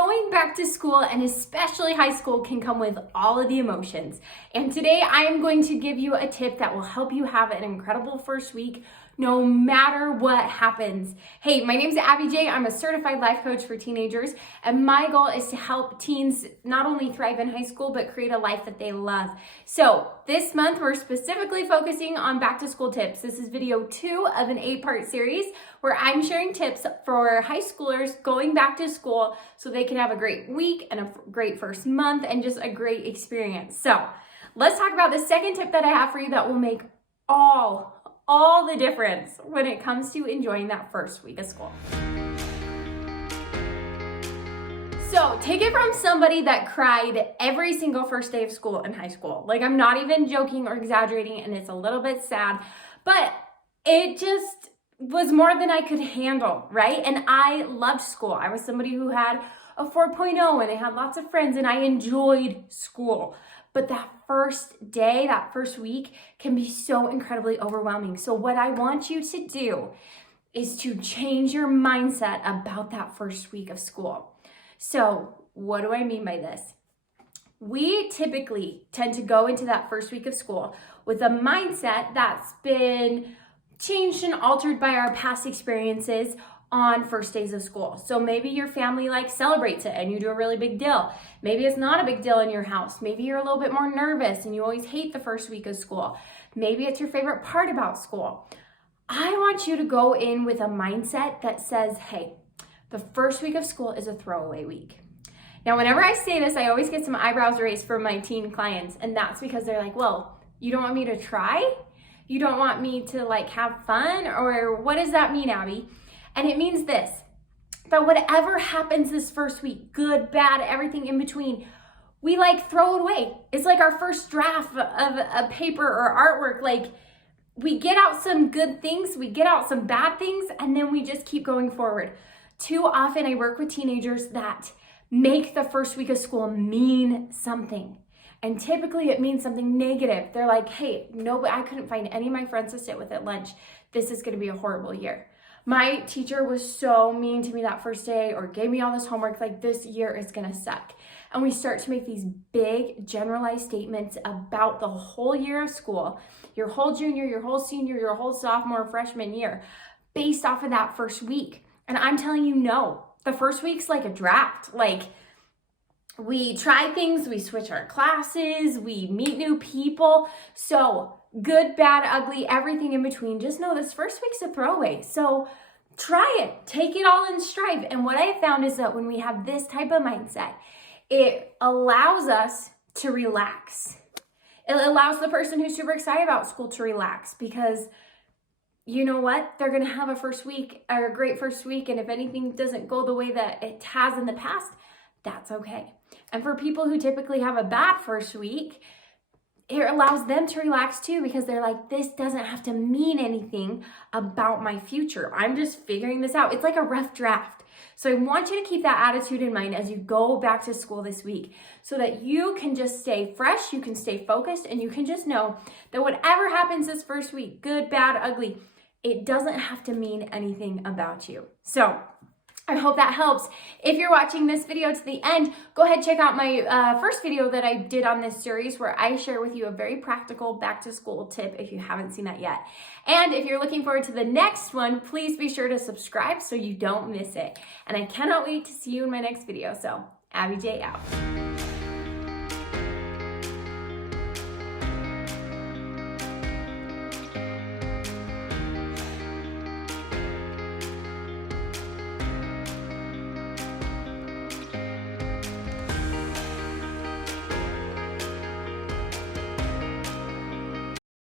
Going back to school, and especially high school, can come with all of the emotions. And today I am going to give you a tip that will help you have an incredible first week no matter what happens. Hey, my name is Abbi J. I'm a certified life coach for teenagers, and my goal is to help teens not only thrive in high school, but create a life that they love. So this month, we're specifically focusing on back to school tips. This is video 2 of an 8-part series where I'm sharing tips for high schoolers going back to school so they can have a great week and a great first month and just a great experience. So let's talk about the second tip that I have for you that will make all the difference when it comes to enjoying that first week of school. So take it from somebody that cried every single first day of school in high school. Like, I'm not even joking or exaggerating, and it's a little bit sad, but it just was more than I could handle, right? And I loved school. I was somebody who had a 4.0 and I had lots of friends and I enjoyed school. But that first day, that first week can be so incredibly overwhelming. So what I want you to do is to change your mindset about that first week of school. So what do I mean by this? We typically tend to go into that first week of school with a mindset that's been changed and altered by our past experiences on first days of school. So maybe your family celebrates it and you do a really big deal. Maybe it's not a big deal in your house. Maybe you're a little bit more nervous and you always hate the first week of school. Maybe it's your favorite part about school. I want you to go in with a mindset that says, hey, the first week of school is a throwaway week. Now, whenever I say this, I always get some eyebrows raised from my teen clients, and that's because they're like, well, you don't want me to try? You don't want me to have fun? Or what does that mean, Abbi? And it means this, that whatever happens this first week, good, bad, everything in between, we throw it away. It's like our first draft of a paper or artwork. We get out some good things, we get out some bad things, and then we just keep going forward. Too often I work with teenagers that make the first week of school mean something. And typically it means something negative. They're like, hey, no, I couldn't find any of my friends to sit with at lunch. This is gonna be a horrible year. My teacher was so mean to me that first day, or gave me all this homework, this year is gonna suck. And we start to make these big generalized statements about the whole year of school, your whole junior, your whole senior, your whole sophomore, freshman year, based off of that first week. And I'm telling you, no, the first week's like a draft. We try things, we switch our classes, we meet new people. So good, bad, ugly, everything in between. Just know this first week's a throwaway. So try it, take it all in stride. And what I found is that when we have this type of mindset, it allows us to relax. It allows the person who's super excited about school to relax, because you know what? They're gonna have a first week, or a great first week. And if anything doesn't go the way that it has in the past, that's okay. And for people who typically have a bad first week, it allows them to relax too, because they're like, this doesn't have to mean anything about my future. I'm just figuring this out. It's like a rough draft. So I want you to keep that attitude in mind as you go back to school this week, so that you can just stay fresh, you can stay focused, and you can just know that whatever happens this first week, good, bad, ugly, it doesn't have to mean anything about you. So I hope that helps. If you're watching this video to the end, go ahead, check out my first video that I did on this series, where I share with you a very practical back to school tip if you haven't seen that yet. And if you're looking forward to the next one, please be sure to subscribe so you don't miss it. And I cannot wait to see you in my next video. So Abbi J out.